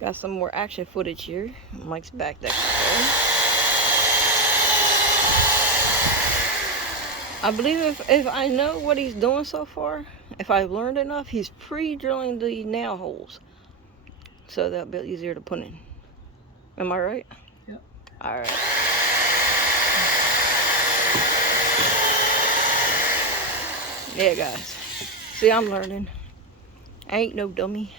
Got some more action footage here. Mike's back there. I believe if I know what he's doing so far, if I've learned enough, he's pre-drilling the nail holes. So that'll be easier to put in. Am I right? Yep. Alright. Yeah, guys. See, I'm learning. I ain't no dummy.